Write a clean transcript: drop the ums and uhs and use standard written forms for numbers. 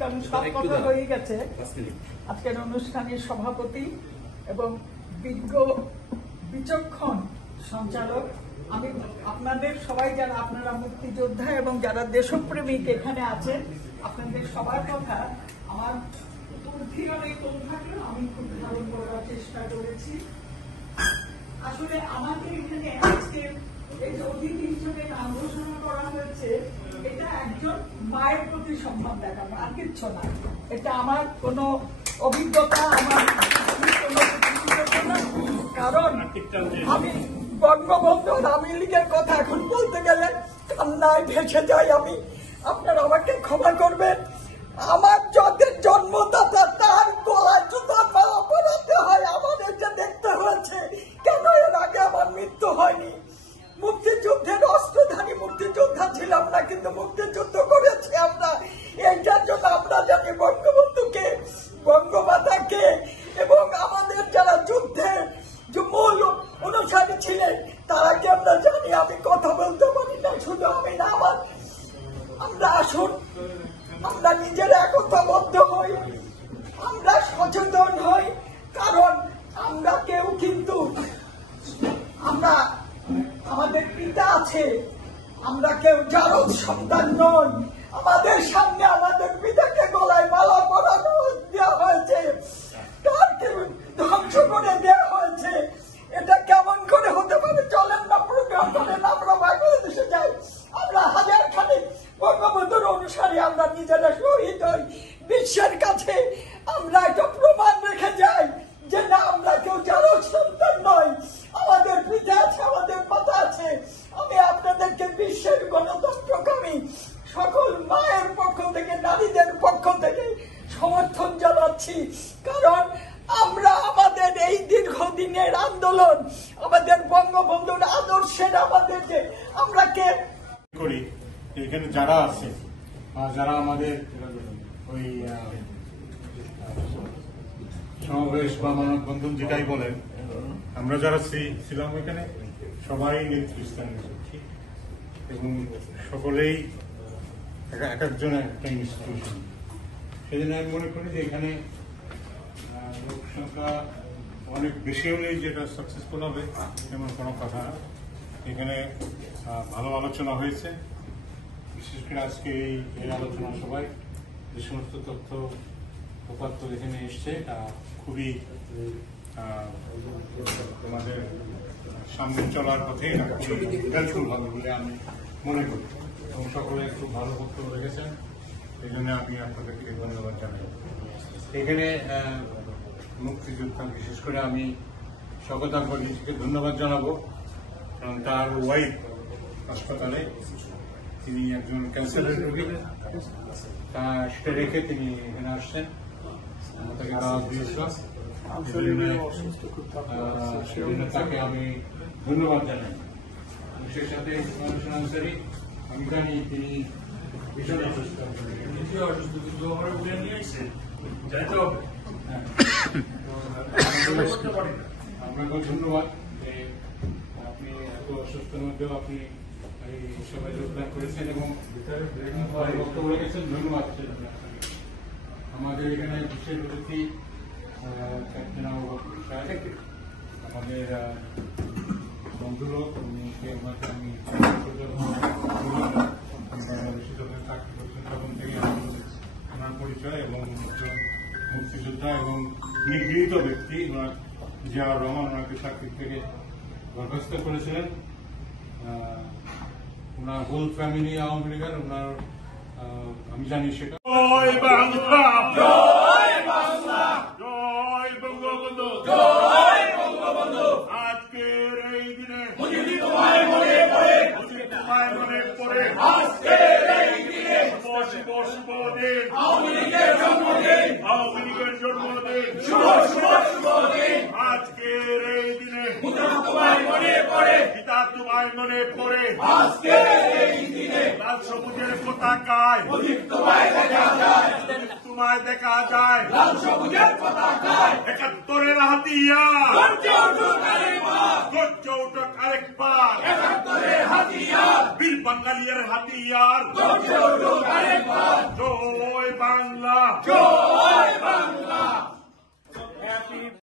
সব কথা হয়ে গেছে। আজকের অনুষ্ঠানের সভাপতি এবং বিজ্ঞ বিচক্ষণ সঞ্চালক, আমি আপনাদের সবাই যারা আপনারা মুক্তিযোদ্ধা এবং যারা দেশপ্রেমিক এখানে আছেন, আপনাদের সবার কথা আমার উদ্ধারণে কম থাকলেও আমি খুব ধারণ করার চেষ্টা করেছি। আসলে আমাকে এখানে আজকে এই যে অতিথি হিসেবে নাম ঘোষণা করা হয়েছে, এটা একজন মায়ের প্রতি সম্মান দেখানো, আর কিচ্ছু না। এটা আমার কোনো অভিজ্ঞতা, আমার কারণ আমি বঙ্গবন্ধু আওয়ামী লীগের কথা এখন বলতে গেলে কান্নায় ভেসে যাই আমি। আপনারা আমাকে ক্ষমা করবেন। আমার যাদের জন্মদাতা তার গলায় জুতার মালা পরাতে হয়, আমাদের যে দেখতে হয়েছে। কেন এর আগে আমার মৃত্যু হয়নি? মুক্তিযুদ্ধের অস্ত্রধারী মুক্তিযোদ্ধা ছিলাম না, কিন্তু মুক্তিযুদ্ধ করেছি আমরা। এইটার জন্য আমরা জানি বঙ্গবন্ধুকে, বঙ্গমাতাকে এবং আমাদের যারা যুদ্ধের যে মূল অনুসারী ছিলেন তারাকে আমরা জানি। আমি কথা বলতে পারি না, শুধু আমি না, আমরা আসুন আমরা নিজেরা একতাবদ্ধ হই, আমরা সচেতন হই। কারণ আমরা কেউ কিন্তু আমরা আমাদের পিতা আছে, আমরা কেউ জারদ সন্তান নই। আমাদের সামনে আমাদের পিতাকে গলায় মালা পরানো দেওয়া হয়েছে, তাকে ধ্বংস করে দেওয়া হয়েছে। এটা কেমন করে হতে পারে? চলেন না প্রোগ্রাম করেন, আমরা বাংলাদেশে যাই, আমরা হাজার খানিক বঙ্গবন্ধুর অনুসারী, আমরা নিজেরা শহীদ হই। বিশ্বের কাছে আমরা একটা প্রমাণ রেখে যাই যে না, আমরা কেউ জারদ সন্তান নই। আমাদের পিতা আছে, আমাদের মাতা আছে। আমি আপনাদেরকে বিশ্বের গণতন্ত্রকামী সকল মায়ের পক্ষ থেকে, নারীদের পক্ষ থেকে সমর্থন জানাচ্ছি। কারণ আমরা আমাদের এই দীর্ঘদিনের আন্দোলন, আমাদের বঙ্গবন্ধুর আদর্শের, আমাদের যে আমরা কে করি এখানে যারা আছে, যারা আমাদের ওই সমাবেশ বা মানববন্ধন যেটাই বলেন, আমরা যারা ছিলাম এখানে সবাই নেতৃস্থানীয় এবং সকলেই এক একজনের একটা ইনস্টিটিউশন। সেজন্য আমি মনে করি যে এখানে লোক সংখ্যা অনেক বেশি হলেই যেটা সাকসেসফুল হবে এমন কোনো কথা না। এখানে ভালো আলোচনা হয়েছে, বিশেষ করে আজকে এই আলোচনা সবাই যে সমস্ত তথ্য উপাত্ত এখানে এসছে খুবই তোমাদের সামনে চলার পথে হেল্পফুল হবে বলে আমি মনে করি এবং সকলে খুব ভালো বক্তব্য রেখেছেন। এই জন্য আমি আপনাদেরকে ধন্যবাদ জানাই। এখানে মুক্তিযোদ্ধা বিশেষ করে আমি শওকত আকবর নিজেকে ধন্যবাদ জানাবো, কারণ তার ওয়াইফ হাসপাতালে, তিনি একজন ক্যান্সারের রোগী, তা সেটা রেখে তিনি এখানে আসছেন, তাকে দাওয়াত দিয়েছিলাম। তাকে আমি ধন্যবাদ জানাই। সেই সাথে আনসারী, আমি জানি তিনি ভীষণ অসুস্থ, আপনাকেও ধন্যবাদ যে আপনি এত অসুস্থের মধ্যেও আপনি এই সবাই যোগদান করেছেন এবং বক্তব্য রেখেছেন। ধন্যবাদ। আমাদের এখানে বিশেষ অতিথি ক্যাপ্টেন আবু বকর সাহেব, আমাদের বন্ধুলোক, ওনাকে আমি চাকরি করছেন তখন থেকে ওনার পরিচয় এবং মুক্তিযোদ্ধা এবং নিগৃহীত ব্যক্তি জিয়াউর রহমান ওনাকে চাকরি থেকে বরখাস্ত করেছিলেন। ওনার হোল ফ্যামিলি আওয়ামী লীগের, ওনার আমি জানি সেটা। জয় বাংলা, জয় বাংলা, জয় বঙ্গবন্ধু, জয় বঙ্গবন্ধু। আজকের এই দিনে তোমায় মনে পড়ে, তোমায় মনে পড়ে, আজকের এই দিনে শুভ শুভ দিন, আওয়ামী লীগের জন্মদিন, আওয়ামী লীগের জন্মদিন, শুভ শুভ শুভ দিন। আজকের এই দিনে তোমায় মনে পড়ে, পিতা তোমায় মনে পড়ে, আজকের এই দিনে লাল সবুজের পতাকায় তোমায় দেখা যায়, তোমায় দেখা যায়, লাল সবুজের পতাকায় ৭১-এর হাতিয়ার গর্জে উঠুক আরেকবার বীর বাঙালিয়ার হাতিয়ার জয় বাংলা